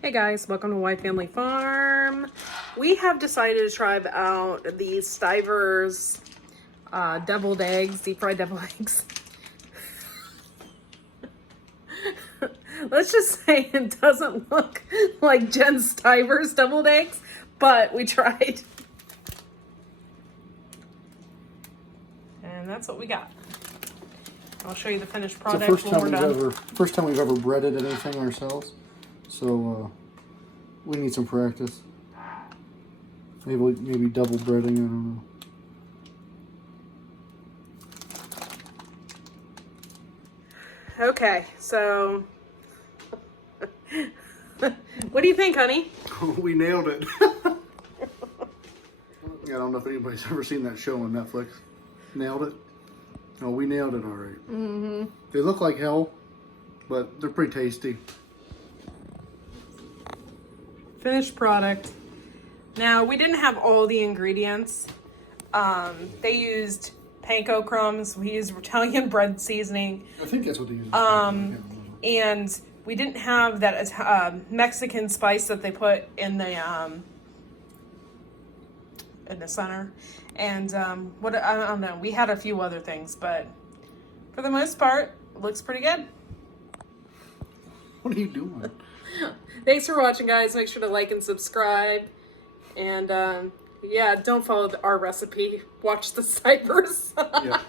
Hey guys, welcome to White Family Farm. We have decided to try out these Stivers deviled eggs, deep fried deviled eggs. Let's just say it doesn't look like Jen Stivers deviled eggs, but we tried. And that's what we got. I'll show you the finished product It's the when we're done. first time we've ever breaded anything ourselves, so we need some practice. Maybe double breading. I don't know. Okay, so what do you think, honey? We nailed it. I don't know if anybody's ever seen that show on Netflix. Nailed it. Oh, we nailed it all right. Mm-hmm. They look like hell, but they're pretty tasty. Finished product. Now, we didn't have all the ingredients. They used panko crumbs. We used Italian bread seasoning. I think that's what they use. And we didn't have that Mexican spice that they put in the center. And what I don't know. We had a few other things, but for the most part, it looks pretty good. What are you doing? Thanks for watching, guys. Make sure to like and subscribe. And yeah, don't follow our recipe. Watch the Stivers. Yeah.